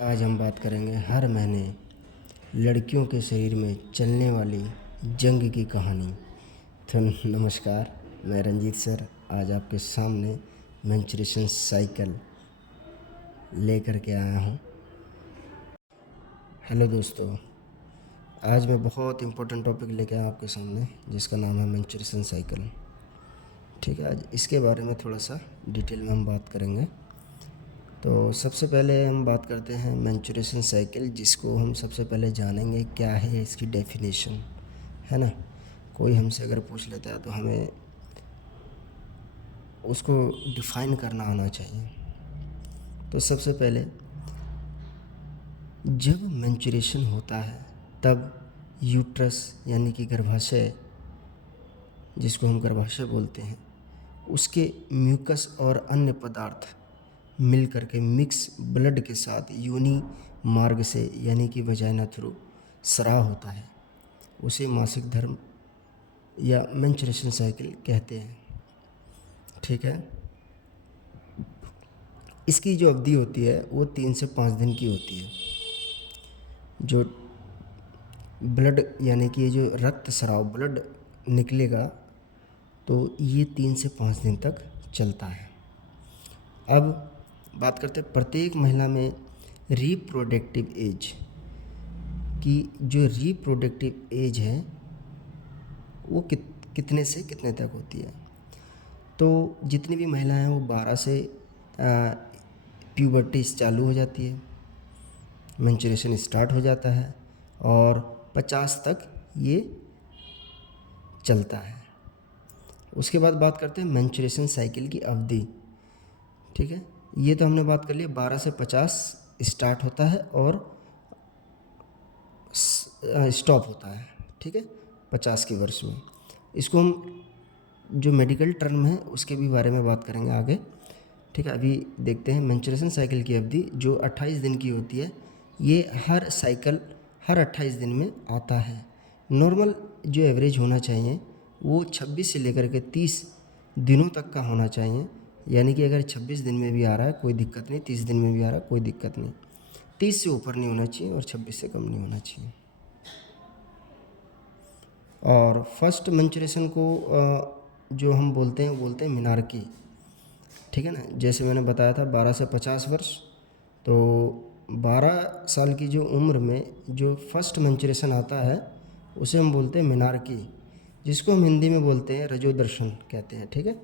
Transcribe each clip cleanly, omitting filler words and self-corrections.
आज हम बात करेंगे हर महीने लड़कियों के शरीर में चलने वाली जंग की कहानी। तो नमस्कार, मैं रंजीत सर आज आपके सामने मेंस्ट्रुएशन साइकिल लेकर के आया हूँ। हेलो दोस्तों, आज मैं बहुत इम्पोर्टेंट टॉपिक लेकर आया आपके सामने जिसका नाम है मेंस्ट्रुएशन साइकिल। ठीक है, आज इसके बारे में थोड़ा सा डिटेल में हम बात करेंगे। तो सबसे पहले हम बात करते हैं मेंस्ट्रुएशन साइकिल, जिसको हम सबसे पहले जानेंगे क्या है इसकी डेफिनेशन, है ना। कोई हमसे अगर पूछ लेता है तो हमें उसको डिफ़ाइन करना आना चाहिए। तो सबसे पहले जब मेंस्ट्रुएशन होता है तब यूट्रस यानी कि गर्भाशय, जिसको हम गर्भाशय बोलते हैं, उसके म्यूकस और अन्य पदार्थ मिल करके मिक्स ब्लड के साथ योनि मार्ग से यानी कि वजाइना थ्रू स्राव होता है। उसे मासिक धर्म या मेंस्ट्रुएशन साइकिल कहते हैं। ठीक है, इसकी जो अवधि होती है वो 3 से 5 दिन की होती है। जो ब्लड यानी कि ये जो रक्त स्राव ब्लड निकलेगा तो ये 3 से 5 दिन तक चलता है। अब बात करते हैं प्रत्येक महिला में रिप्रोडक्टिव एज की। जो रिप्रोडक्टिव एज है वो कितने से कितने तक होती है। तो जितनी भी महिलाएं हैं वो 12 से प्यूबर्टी चालू हो जाती है, मेंस्ट्रुएशन स्टार्ट हो जाता है और 50 तक ये चलता है। उसके बाद बात करते हैं मेंस्ट्रुएशन साइकिल की अवधि। ठीक है, ये तो हमने बात कर लिया 12 से 50 स्टार्ट होता है और स्टॉप होता है। ठीक है, 50 के वर्ष में। इसको हम जो मेडिकल टर्म है उसके भी बारे में बात करेंगे आगे। ठीक है, अभी देखते हैं मेंस्ट्रुएशन साइकिल की अवधि जो 28 दिन की होती है। ये हर साइकिल हर 28 दिन में आता है। नॉर्मल जो एवरेज होना चाहिए वो 26 से लेकर के 30 दिनों तक का होना चाहिए। यानी कि अगर 26 दिन में भी आ रहा है कोई दिक्कत नहीं, 30 दिन में भी आ रहा है कोई दिक्कत नहीं। 30 से ऊपर नहीं होना चाहिए और 26 से कम नहीं होना चाहिए। और फर्स्ट मेंस्ट्रुएशन को जो हम बोलते हैं मिनार्की। ठीक है ना, जैसे मैंने बताया था 12 से 50 वर्ष। तो 12 साल की जो उम्र में जो फर्स्ट मेंस्ट्रुएशन आता है उसे हम बोलते हैं मिनार्की, जिसको हम हिंदी में बोलते हैं रजोदर्शन कहते हैं। ठीक है,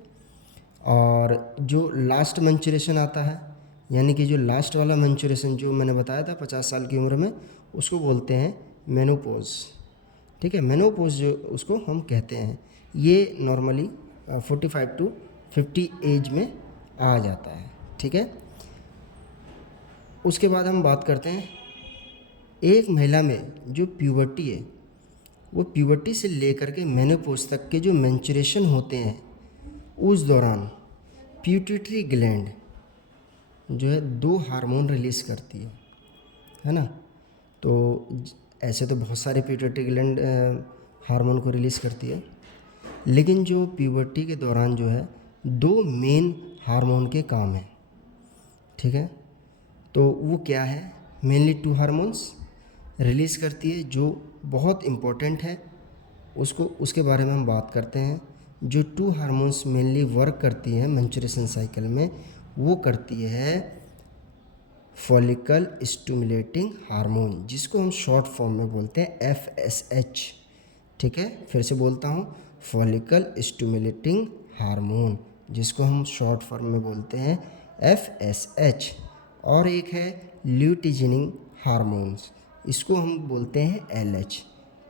और जो लास्ट मेंस्ट्रुएशन आता है यानी कि जो लास्ट वाला मेंस्ट्रुएशन जो मैंने बताया था 50 साल की उम्र में, उसको बोलते हैं मेनोपॉज। ठीक है, मेनोपॉज जो उसको हम कहते हैं, ये नॉर्मली 45 टू 50 एज में आ जाता है। ठीक है, उसके बाद हम बात करते हैं एक महिला में जो प्यूबर्टी है वो प्यूबर्टी से लेकर के मेनोपॉज तक के जो मेंस्ट्रुएशन होते हैं उस दौरान पिट्यूटरी ग्लैंड जो है 2 हार्मोन रिलीज करती है ना। तो ऐसे तो बहुत सारे पिट्यूटरी ग्लैंड हार्मोन को रिलीज़ करती है, लेकिन जो प्यूबर्टी के दौरान जो है 2 मेन हार्मोन के काम है। ठीक है, तो वो क्या है, मेनली 2 हार्मोन्स रिलीज़ करती है जो बहुत इम्पोर्टेंट है। उसके बारे में हम बात करते हैं। जो 2 हार्मोन्स मेनली वर्क करती हैं मेंस्ट्रुएशन साइकिल में, वो करती है फॉलिकल स्टिमुलेटिंग हार्मोन, जिसको हम शॉर्ट फॉर्म में बोलते हैं FSH। ठीक है, फिर से बोलता हूँ, फॉलिकल स्टिमुलेटिंग हार्मोन, जिसको हम शॉर्ट फॉर्म में बोलते हैं FSH। और एक है ल्यूटिजिनिंग हार्मोन्स, इसको हम बोलते हैं LH।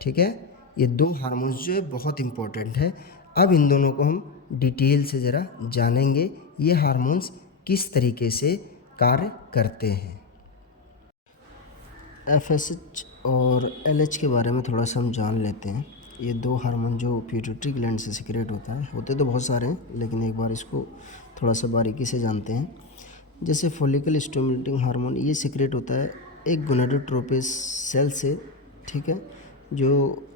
ठीक है, ये 2 हार्मोन्स जो है बहुत इम्पोर्टेंट है। अब इन दोनों को हम डिटेल से ज़रा जानेंगे, ये हार्मोन्स किस तरीके से कार्य करते हैं। FSH और LH के बारे में थोड़ा सा हम जान लेते हैं। ये 2 हार्मोन जो पिट्यूटरी ग्लैंड से सिक्रेट होता है, होते तो बहुत सारे हैं लेकिन एक बार इसको थोड़ा सा बारीकी से जानते हैं। जैसे फॉलिकल स्टिमुलेटिंग हार्मोन ये सिक्रेट होता है एक गोनाडोट्रोपिक सेल से। ठीक है, जो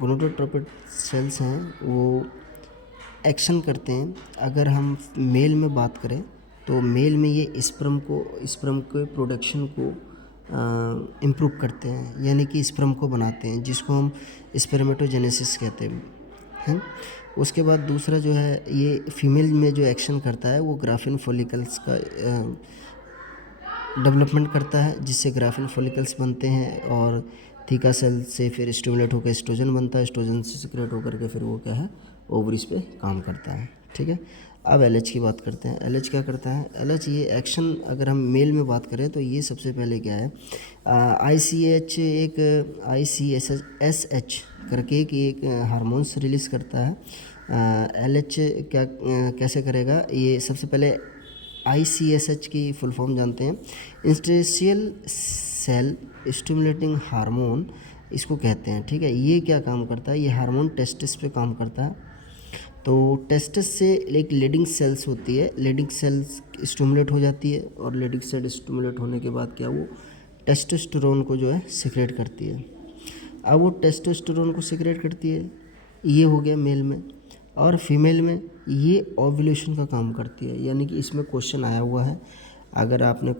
गोनाडोट्रोपिक सेल्स हैं वो एक्शन करते हैं। अगर हम मेल में बात करें तो मेल में ये स्पर्म के प्रोडक्शन को इम्प्रूव करते हैं, यानी कि स्पर्म को बनाते हैं, जिसको हम स्पर्मेटोजेनेसिस कहते हैं। उसके बाद दूसरा जो है, ये फीमेल में जो एक्शन करता है वो ग्राफिन फॉलिकल्स का डेवलपमेंट करता है, जिससे ग्राफिन फॉलिकल्स बनते हैं और थीका सेल से फिर स्टिमुलेट होकर एस्ट्रोजन बनता है, एस्ट्रोजन से सिक्रेट होकर के फिर वो क्या है, ओवरीज पे काम करता है। ठीक है, अब एलएच की बात करते हैं। एलएच क्या करता है? एलएच ये एक्शन अगर हम मेल में बात करें तो ये सबसे पहले क्या है, आईसीएच एक ICSH करके एक हार्मोन्स रिलीज़ करता है। एलएच क्या कैसे करेगा, ये सबसे पहले ICSH की फुल फॉर्म जानते हैं, इंस्टेशियल सेल स्टिमुलेटिंग हार्मोन इसको कहते हैं। ठीक है, ये क्या काम करता है, ये हार्मोन टेस्टिस पे काम करता है। तो टेस्टिस से एक लीडिंग सेल्स होती है, लीडिंग सेल्स स्टिमुलेट हो जाती है और लीडिंग सेल स्टिमुलेट होने के बाद क्या, वो टेस्टोस्टेरोन को जो है सिक्रेट करती है। अब वो टेस्टोस्टेरोन को सिक्रेट करती है, ये हो गया मेल में। और फीमेल में ये ओव्यूलेशन का काम करती है, यानी कि इसमें क्वेश्चन आया हुआ है, अगर आपने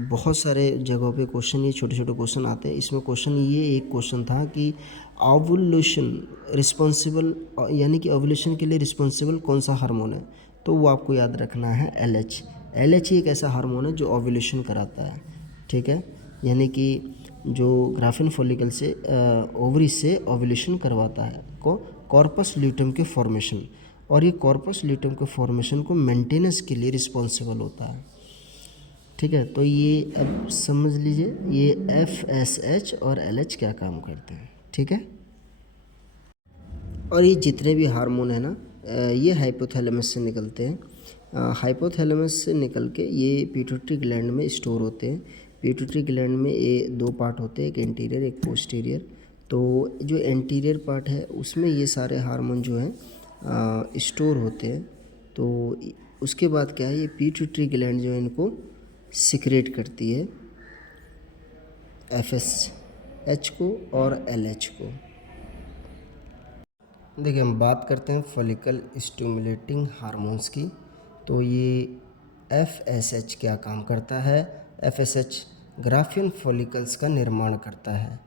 बहुत सारे जगहों पे क्वेश्चन, ये छोटे छोटे क्वेश्चन आते हैं, इसमें क्वेश्चन ये एक क्वेश्चन था कि ओव्यूलेशन रिस्पॉन्सिबल, यानी कि ओव्यूलेशन के लिए रिस्पॉन्सिबल कौन सा हार्मोन है, तो वो आपको याद रखना है एलएच। एलएच ही एक ऐसा हार्मोन है जो ओव्यूलेशन कराता है। ठीक है, यानी कि जो ग्राफिन फॉलिकल से ओवरी से ओव्यूलेशन करवाता है को कॉर्पस ल्यूटम के फॉर्मेशन, और ये कॉर्पस ल्यूटम के फॉर्मेशन को मेंटेनेंस के लिए रिस्पॉन्सिबल होता है। ठीक है, तो ये अब समझ लीजिए ये FSH और LH क्या काम करते हैं। ठीक है, और ये जितने भी हार्मोन है ना, ये हाइपोथैलेमस से निकलते हैं। हाइपोथैलेमस से निकल के ये पिट्यूटरी ग्लैंड में स्टोर होते हैं। पिट्यूटरी ग्लैंड में ये दो पार्ट होते हैं, एक एंटीरियर एक पोस्टीरियर। तो जो एंटीरियर पार्ट है उसमें ये सारे हार्मोन जो हैं स्टोर होते हैं। तो उसके बाद क्या है, ये पिट्यूटरी ग्लैंड जो है इनको सिक्रेट करती है, FSH को और LH को। देखिए, हम बात करते हैं फॉलिकल स्टिमुलेटिंग हार्मोन्स की। तो ये FSH क्या काम करता है? FSH ग्राफियन फॉलिकल्स का निर्माण करता है।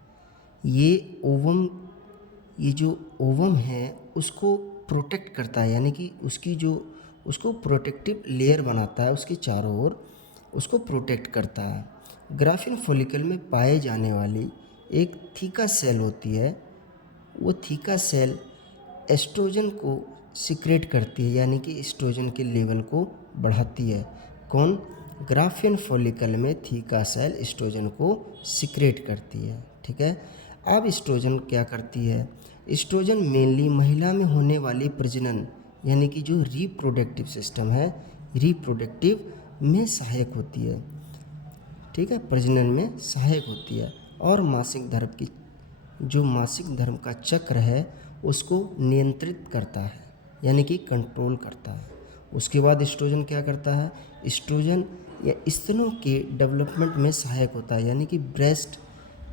ये जो ओवम है उसको प्रोटेक्ट करता है, यानी कि उसको प्रोटेक्टिव लेयर बनाता है, उसके चारों ओर उसको प्रोटेक्ट करता है। ग्राफियन फॉलिकल में पाए जाने वाली एक थीका सेल होती है, वो थीका सेल एस्ट्रोजन को सिक्रेट करती है, यानी कि एस्ट्रोजन के लेवल को बढ़ाती है। कौन? ग्राफियन फॉलिकल में थीका सेल एस्ट्रोजन को सिक्रेट करती है। ठीक है, अब एस्ट्रोजन क्या करती है? एस्ट्रोजन मेनली महिला में होने वाली प्रजनन, यानी कि जो रिप्रोडक्टिव सिस्टम है, रिप्रोडक्टिव में सहायक होती है। ठीक है, प्रजनन में सहायक होती है और मासिक धर्म का चक्र है उसको नियंत्रित करता है, यानी कि कंट्रोल करता है। उसके बाद एस्ट्रोजन क्या करता है? एस्ट्रोजन या स्तनों के डेवलपमेंट में सहायक होता है, यानी कि ब्रेस्ट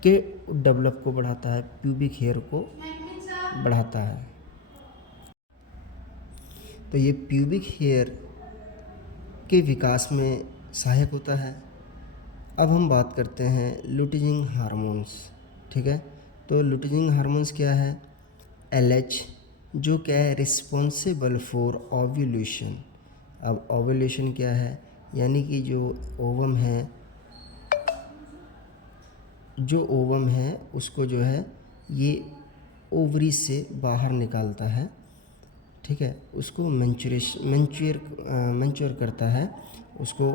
के डेवलप को बढ़ाता है, प्यूबिक हेयर को बढ़ाता है। तो ये प्यूबिक हेयर के विकास में सहायक होता है। अब हम बात करते हैं लुटिजिंग हार्मोन्स। ठीक है, तो लुटिजिंग हार्मोन्स क्या है? LH, जो क्या है, रिस्पॉन्सिबल फॉर ओव्यूलेशन। अब ओव्यूलेशन क्या है? यानी कि जो ओवम है उसको जो है ये ओवरी से बाहर निकालता है। ठीक है, उसको मैंच्योर करता है उसको,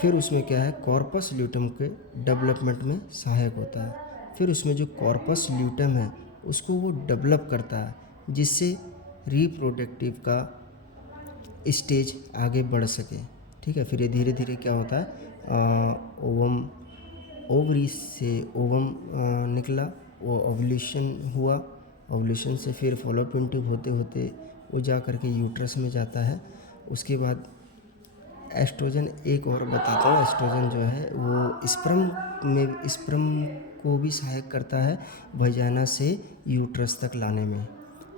फिर उसमें क्या है, कॉर्पस ल्यूटम के डेवलपमेंट में सहायक होता है। फिर उसमें जो कॉर्पस ल्यूटम है उसको वो डेवलप करता है, जिससे रिप्रोडक्टिव का स्टेज आगे बढ़ सके। ठीक है, फिर ये धीरे धीरे क्या होता है, ओवरी से ओवम निकला, वो ओवुलेशन हुआ, ओवुलेशन से फिर फॉलोपिंटिव होते होते वो जा करके यूट्रस में जाता है। उसके बाद एस्ट्रोजन, एक और बताता हूँ, एस्ट्रोजन जो है वो स्पर्म को भी सहायक करता है वजाना से यूट्रस तक लाने में।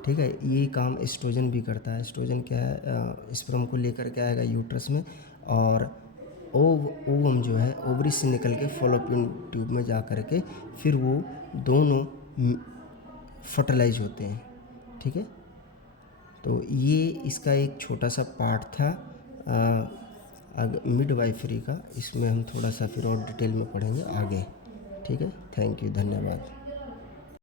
ठीक है। ये काम एस्ट्रोजन भी करता है। एस्ट्रोजन क्या है, स्पर्म को लेकर के आएगा यूट्रस में, और ओवम जो है ओवरी से निकल के फॉलोपियन ट्यूब में जा कर के फिर वो दोनों फर्टिलाइज होते हैं। ठीक है। तो ये इसका एक छोटा सा पार्ट था मिडवाइफरी का। इसमें हम थोड़ा सा फिर और डिटेल में पढ़ेंगे आगे। ठीक है। थैंक यू, धन्यवाद।